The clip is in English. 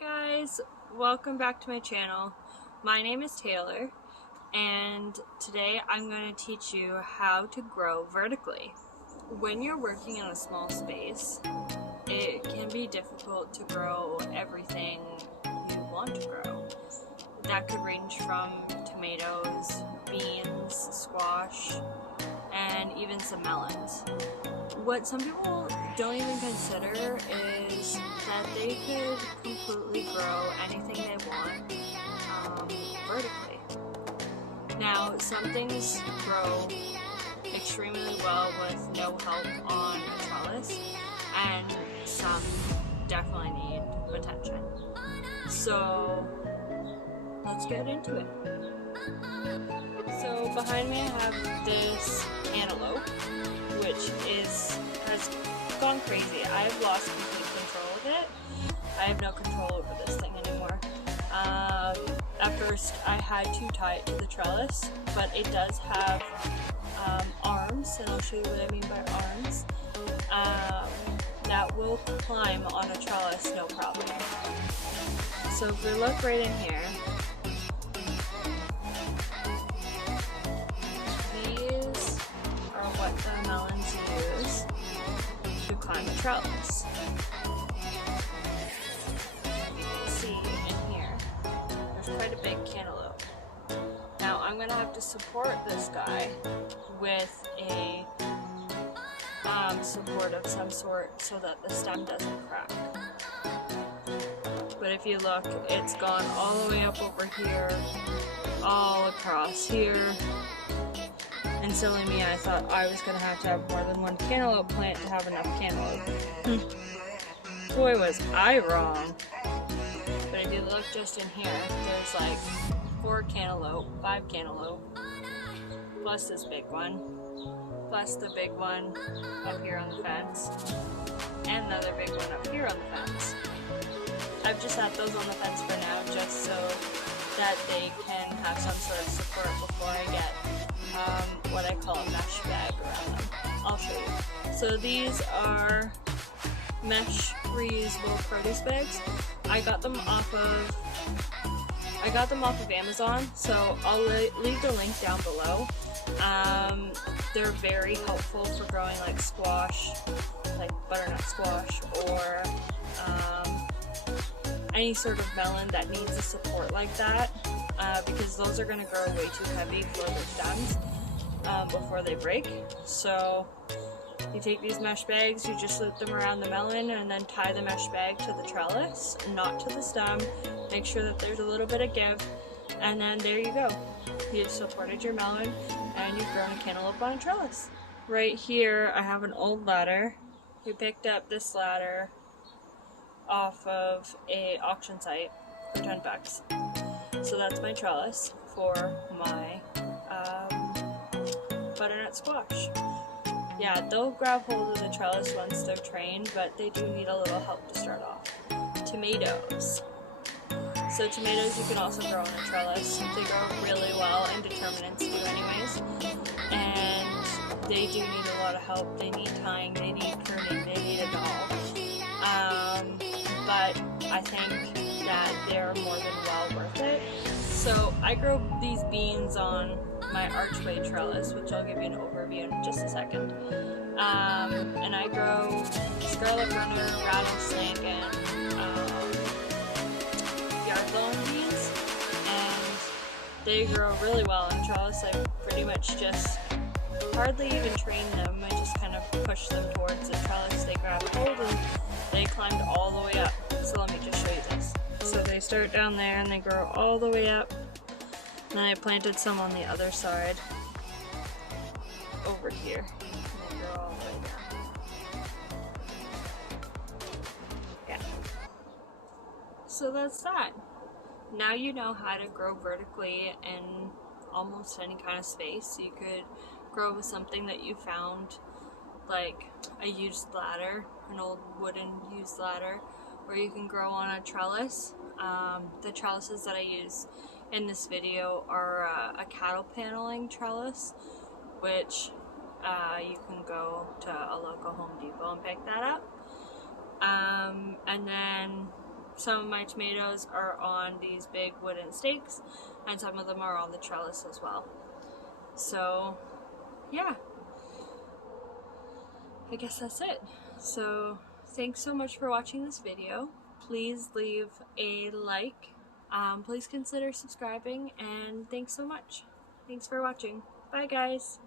Hi guys, welcome back to my channel. My name is Taylor and today I'm going to teach you how to grow vertically. When you're working in a small space, it can be difficult to grow everything you want to grow. That could range from tomatoes, beans, squash, and even some melons. What some people don't even consider is that they could completely grow anything they want vertically. Now, some things grow extremely well with no help on a trellis, and some definitely need attention. So, let's get into it. So behind me I have this antelope, which has gone crazy. I have lost complete control of it. I have no control over this thing anymore. At first I had to tie it to the trellis, but it does have arms, and I'll show you what I mean by arms, that will climb on a trellis no problem. So if we look right in here, what the melons use to climb a trellis. You can see in here, there's quite a big cantaloupe. Now I'm going to have to support this guy with a support of some sort so that the stem doesn't crack. But if you look, it's gone all the way up over here, all across here. And silly me, I thought I was going to have more than one cantaloupe plant to have enough cantaloupe. Boy, was I wrong. But if you look just in here, there's like 4 cantaloupe, 5 cantaloupe, plus this big one, plus the big one up here on the fence, and another big one up here on the fence. I've just had those on the fence for now, just so that they can have some sort of support before I get what I call a mesh bag around them. I'll show you. So these are mesh reusable produce bags. I got them off of Amazon, so I'll leave the link down below. They're very helpful for growing like squash, like butternut squash, or any sort of melon that needs a support like that, because those are going to grow way too heavy for the stems before they break. So you take these mesh bags, you just loop them around the melon and then tie the mesh bag to the trellis, not to the stem. Make sure that there's a little bit of give, and then there you go. You've supported your melon and you've grown a cantaloupe on a trellis. Right here I have an old ladder. We picked up this ladder off of a auction site for 10 bucks. So that's my trellis for my butternut squash. Yeah, they'll grab hold of the trellis once they're trained, but they do need a little help to start off. Tomatoes. So tomatoes you can also grow on a trellis. They grow really well, and determinants do anyways. And they do need a lot of help. They need tying, they need pruning, they need it all. But I think that they're more than well worth it. So I grow these beans on my archway trellis, which I'll give you an overview in just a second. And I grow scarlet runner, rattlesnake, and yard lawn beans, and they grow really well on trellis. I pretty much just hardly even train them. I just kind of push them towards the trellis. They grab hold and they climbed all the way up. So let me just show you this. So they start down there and they grow all the way up. And then I planted some on the other side over here. And they grow all the way down. Yeah. So that's that. Now you know how to grow vertically in almost any kind of space. You could grow with something that you found, like a used ladder, an old wooden used ladder, or you can grow on a trellis. The trellises that I use in this video are a cattle paneling trellis, which you can go to a local Home Depot and pick that up. And then Some of my tomatoes are on these big wooden stakes, and some of them are on the trellis as well. So yeah, I guess that's it. So thanks so much for watching this video. Please leave a like. Please consider subscribing, and thanks so much. Thanks for watching. Bye guys.